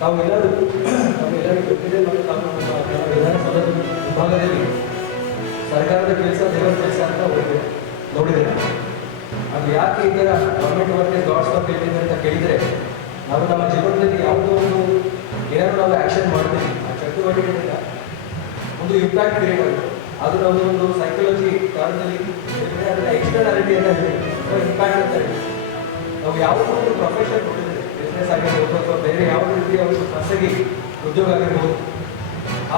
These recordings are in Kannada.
ತಾವೆಲ್ಲರೂ ಗೊತ್ತಿದೆ ಮತ್ತು ತಾವು ನಮ್ಮ ವಿಧಾನಸೌಧ ವಿಭಾಗದಲ್ಲಿ ಸರ್ಕಾರದ ಕೆಲಸ ದೇವರ ಕೆಲಸ ಅಂತ ನೋಡಿದ್ದೇನೆ. ಅದು ಯಾಕೆ ಈ ಥರ government work is God's work ಹೇಳ್ತೀನಿ ಅಂತ ಕೇಳಿದರೆ, ನಾವು ನಮ್ಮ ಜೀವನದಲ್ಲಿ ಯಾವುದೋ ಒಂದು ಏನಾದರೂ ನಾವು ಆ್ಯಕ್ಷನ್ ಮಾಡ್ತೀವಿ, ಆ ಚಟುವಟಿಕೆಯಿಂದ ಒಂದು ಇಂಪ್ಯಾಕ್ಟ್ ಕ್ರಿಯೇಟ್ ಆಗುತ್ತೆ. ಅದು ನಾವು ಒಂದು ಸೈಕಾಲಜಿ ಕಾರಣದಲ್ಲಿ ಅದರ ಎಕ್ಸ್ಟರ್ನಾಲಿಟಿ ಅಂತ ಹೇಳ್ತೀವಿ, ಇಂಪ್ಯಾಕ್ಟ್ ಅಂತ ಹೇಳಿ ನಾವು ಯಾವುದೋ ಒಂದು ಪ್ರೊಫೆಷನ್ ನೋಡಿದರೆ, ಬಿಸ್ನೆಸ್ ಆಗಿರ್ಬೋದು ಅಥವಾ ಬೇರೆ ಯಾವುದೇ ರೀತಿಯ ಒಂದು ಖಾಸಗಿ ಉದ್ಯೋಗ ಆಗಿರ್ಬೋದು,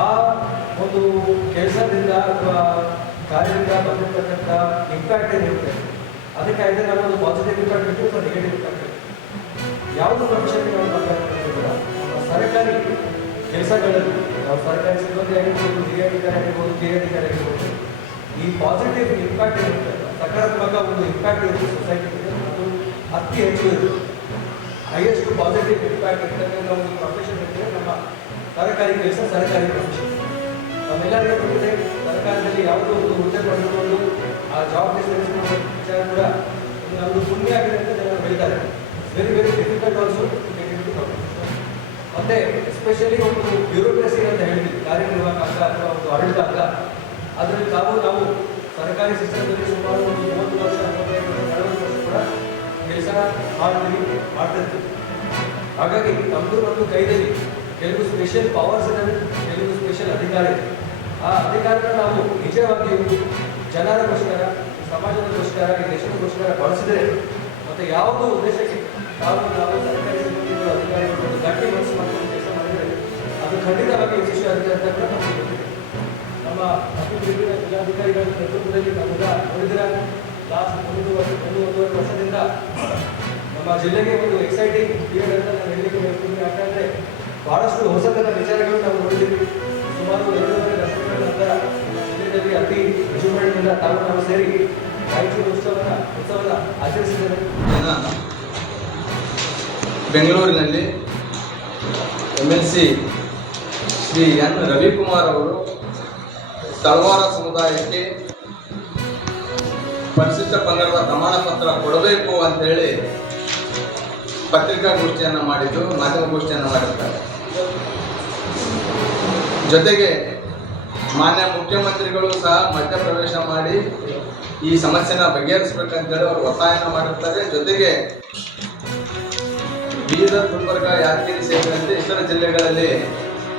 ಆ ಒಂದು ಕೆಲಸದಿಂದ ಅಥವಾ ಕಾರ್ಯದಿಂದ ಬಂದಿರತಕ್ಕಂಥ ಇಂಪ್ಯಾಕ್ಟ್ ಏನಿರುತ್ತೆ ಅದಕ್ಕೆ ಆದರೆ ನಮ್ಮೊಂದು ಪಾಸಿಟಿವ್ ಇಂಪ್ಯಾಕ್ಟ್ ಇರುತ್ತೆ ಅಥವಾ ನೆಗೆಟಿವ್ ಇಂಪ್ಯಾಕ್ಟ್ ಇರುತ್ತೆ. ಯಾವುದೋ ಪ್ರೊಫೆಷನ್ಗೆ ನಾವು ಕೂಡ ನಮ್ಮ ಸರ್ಕಾರಿ ಕೆಲಸಗಳಲ್ಲಿ ನಾವು ಸರ್ಕಾರಿ ಸಿಬ್ಬಂದಿ ಆಗಿರ್ಬೋದು, ಹಿರಿಯ ಅಧಿಕಾರಿ ಆಗಿರ್ಬೋದು, ಕಿರಿಯ ಅಧಿಕಾರಿ ಆಗಿರ್ಬೋದು, ಈ ಪಾಸಿಟಿವ್ ಇಂಪ್ಯಾಕ್ಟ್ ಇರುತ್ತೆ, ಸಕಾರಾತ್ಮಕ ಒಂದು ಇಂಪ್ಯಾಕ್ಟ್ ಇರುತ್ತೆ ಸೊಸೈಟಿಗೆ, ಅದು ಅತಿ ಹೆಚ್ಚು ಇರುತ್ತೆ. ಹೈಯೆಸ್ಟ್ ಪಾಸಿಟಿವ್ ಇಂಪ್ಯಾಕ್ಟ್ ಇರ್ತಕ್ಕಂಥ ಒಂದು ಪ್ರೊಫೆಷನ್ ಇದ್ದರೆ ನಮ್ಮ ಸರ್ಕಾರಿ ಕೆಲಸ, ಸರ್ಕಾರಿ ಪ್ರೊಫೆಷನ್. ನಮ್ಮೆಲ್ಲರಿಗೂ ಗೊತ್ತಿದೆ, ಸರ್ಕಾರದಲ್ಲಿ ಯಾವುದೋ ಒಂದು ಹುದ್ದೆ ಪಡೆದುಕೊಂಡು ಆ ಜಾಬ್ ಸೇರಿಸಿಕೊಳ್ಳುವ ವಿಚಾರ ಕೂಡ ನಮ್ಮದು ಪುಣ್ಯ ಆಗಿದೆ ಅಂತ ಜನರು ಹೇಳ್ತಾರೆ. Very very difficult also to get into profession. ಮತ್ತು ಎಸ್ಪೆಷಲಿ ಒಂದು ಬ್ಯೂರೋಕ್ರಸಿ ಅಂತ ಹೇಳ್ತೀವಿ, ಕಾರ್ಯನಿರ್ವಾಹಕ ಅಂಗ ಅಥವಾ ಒಂದು ಆಡಳಿತ ಅಂಗ, ಅದರಲ್ಲಿ ನಾವು ಸರ್ಕಾರಿ ಸಿಸ್ಟಮ್ದಲ್ಲಿ ಸುಮಾರು ಒಂದು 30 ವರ್ಷ 35 ವರ್ಷ ಕೂಡ ಕೆಲಸ ಮಾಡ್ತಿರ್ತೀವಿ. ಹಾಗಾಗಿ ನಮ್ಮದು ಒಂದು ಕೈದಲ್ಲಿ ಕೆಲವು ಸ್ಪೆಷಲ್ ಪವರ್ಸ್ ಇದ್ದಾವೆ, ಕೆಲವು ಸ್ಪೆಷಲ್ ಅಧಿಕಾರ ಇದೆ. ಆ ಅಧಿಕಾರನ ನಾವು ನಿಜವಾಗಿಯೂ ಜನರಿಗೋಸ್ಕರ, ಸಮಾಜದಗೋಸ್ಕರ, ಈ ದೇಶದಗೋಸ್ಕರ ಬಳಸಿದರೆ ಮತ್ತು ಯಾವುದೋ ಉದ್ದೇಶಕ್ಕೆ ನಾವು ಸರ್ಕಾರಿ ಸಿಬ್ಬಂದಿಗಳು, ಅಧಿಕಾರಿಗಳು ಒಂದು ಗಟ್ಟಿ ಮನಸ್ಸು ಮಾಡ್ಕೊಂಡು ಕೆಲಸ ಮಾಡಿದರೆ ಅದು ಖಂಡಿತವಾಗಿ ಯಶಸ್ವಿ ಆಗಿದೆ ಅಂತ ಕೂಡ ನಮಗೆ ಗೊತ್ತಿದೆ. ನಮ್ಮ ಅಭಿವೃದ್ಧಿಯ ಜಿಲ್ಲಾಧಿಕಾರಿಗಳ ನೇತೃತ್ವದಲ್ಲಿ ನಮ್ಗೆ ನೋಡಿದಿರ ಲಾಸ್ಟ್ 1.5 ವರ್ಷದಿಂದ ನಮ್ಮ ಜಿಲ್ಲೆಗೆ ಒಂದು ಎಕ್ಸೈಟಿಂಗ್ ಪೀರಿಯಡ್ ಅಂತ ನಾನು ಹೇಳಲಿಕ್ಕೆ ಹೇಳ್ತೀನಿ. ಯಾಕಂದರೆ ಭಾಳಷ್ಟು ಹೊಸತನ ವಿಚಾರಗಳು ನಾವು ನೋಡಿದ್ದೀವಿ. ಸುಮಾರು 2.5 ದಶಕಗಳ ನಂತರ ಜಿಲ್ಲೆಯಲ್ಲಿ ಅತಿ ವಿಜೃಂಭಣೆಯಿಂದ ನಾವು ಸೇರಿ ರಾಯಚೂರು ಉತ್ಸವದ ಆಚರಿಸಿದ್ದೇವೆ. ಬೆಂಗಳೂರಿನಲ್ಲಿ MLC ಶ್ರೀ ಎನ್ ರವಿಕುಮಾರ್ ಅವರು ತಳವಾರ ಸಮುದಾಯಕ್ಕೆ ಪರಿಶಿಷ್ಟ ಪಂಗಡದ ಪ್ರಮಾಣ ಪತ್ರ ಕೊಡಬೇಕು ಅಂತೇಳಿ ಪತ್ರಿಕಾಗೋಷ್ಠಿಯನ್ನು ಮಾಡಿದ್ದು, ಮಾಧ್ಯಮಗೋಷ್ಠಿಯನ್ನು ಮಾಡಿರ್ತಾರೆ. ಜೊತೆಗೆ ಮಾನ್ಯ ಮುಖ್ಯಮಂತ್ರಿಗಳು ಸಹ ಮಧ್ಯಪ್ರವೇಶ ಮಾಡಿ ಈ ಸಮಸ್ಯೆನ ಬಗೆಹರಿಸಬೇಕಂತೇಳಿ ಅವರು ಒತ್ತಾಯನ ಮಾಡಿರ್ತಾರೆ. ಜೊತೆಗೆ ಬೀದರ್, ಗುಲ್ಬರ್ಗ, ಯಾದಗಿರಿ ಸೇರಿದಂತೆ ಇತರ ಜಿಲ್ಲೆಗಳಲ್ಲಿ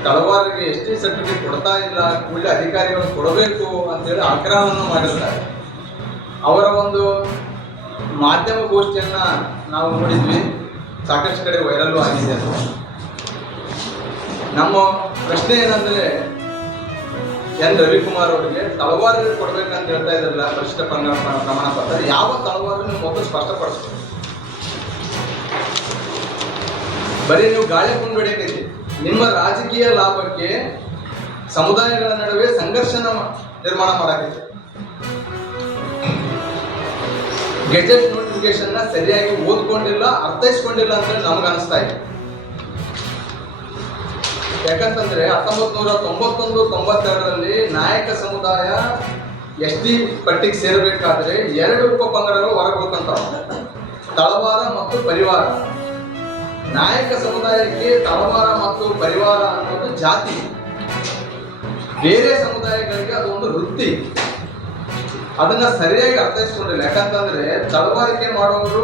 ತಳವಾರಿಗೆ ST ಸರ್ಟಿಫಿಕೇಟ್ ಕೊಡ್ತಾ ಇಲ್ಲ, ಕೂಡಲೇ ಅಧಿಕಾರಿಗಳು ಕೊಡಬೇಕು ಅಂತೇಳಿ ಆಗ್ರಹವನ್ನು ಮಾಡಿರ್ತಾರೆ. ಅವರ ಒಂದು ಮಾಧ್ಯಮ ಗೋಷ್ಠಿಯನ್ನು ನಾವು ನೋಡಿದ್ವಿ, ಸಾಕಷ್ಟು ಕಡೆ ವೈರಲ್ಲು ಆಗಿದೆ. ಅದು ನಮ್ಮ ಪ್ರಶ್ನೆ ಏನಂದರೆ, ಎನ್ ರವಿಕುಮಾರ್ ಅವರಿಗೆ ತಳವಾರಿಗೆ ಕೊಡ್ಬೇಕಂತ ಹೇಳ್ತಾ ಇದ್ರಲ್ಲ ಪರಿಶಿಷ್ಟ ಪಂಗಡ ಪ್ರಮಾಣ ಪತ್ರ, ಯಾವ ತಳವಾರು ನೀವು ಮೊದಲು ಸ್ಪಷ್ಟಪಡಿಸ್ಬೇಕು. ಬರೀ ನೀವು ಗಾಳಿ ಕೊಂಡ್ಬಿಡಬೇಕೈತಿ. ನಿಮ್ಮ ರಾಜಕೀಯ ಲಾಭಕ್ಕೆ ಸಮುದಾಯಗಳ ನಡುವೆ ಸಂಘರ್ಷನ ನಿರ್ಮಾಣ ಮಾಡಾಕೈತಿ. ಗೆಜೆಟ್ ನೋಟಿಫಿಕೇಶನ್ನ ಸರಿಯಾಗಿ ಓದ್ಕೊಂಡಿಲ್ಲ, ಅರ್ಥೈಸ್ಕೊಂಡಿಲ್ಲ ಅಂತ ನಮ್ಗೆ ಅನಿಸ್ತಾ ಇದೆ. ಯಾಕಂತಂದ್ರೆ 1991-92ರಲ್ಲಿ ನಾಯಕ ಸಮುದಾಯ ST ಪಟ್ಟಿಗೆ ಸೇರಬೇಕಾದ್ರೆ 2 ಉಪಪಂಗಡಗಳು ಹೊರಗೆ ಹೋಗ್ತಂತಾವ, ತಳವಾರ ಮತ್ತು ಪರಿವಾರ. ನಾಯಕ ಸಮುದಾಯಕ್ಕೆ ತಳವಾರ ಮತ್ತು ಪರಿವಾರ ಅನ್ನೋದು ಜಾತಿ, ಬೇರೆ ಸಮುದಾಯಗಳಿಗೆ ಅದೊಂದು ವೃತ್ತಿ. ಅದನ್ನ ಸರಿಯಾಗಿ ಅರ್ಥೈಸ್ಕೊಂಡಿಲ್ಲ. ಯಾಕಂತಂದ್ರೆ ತಳವಾರಿಕೆ ಮಾಡೋರು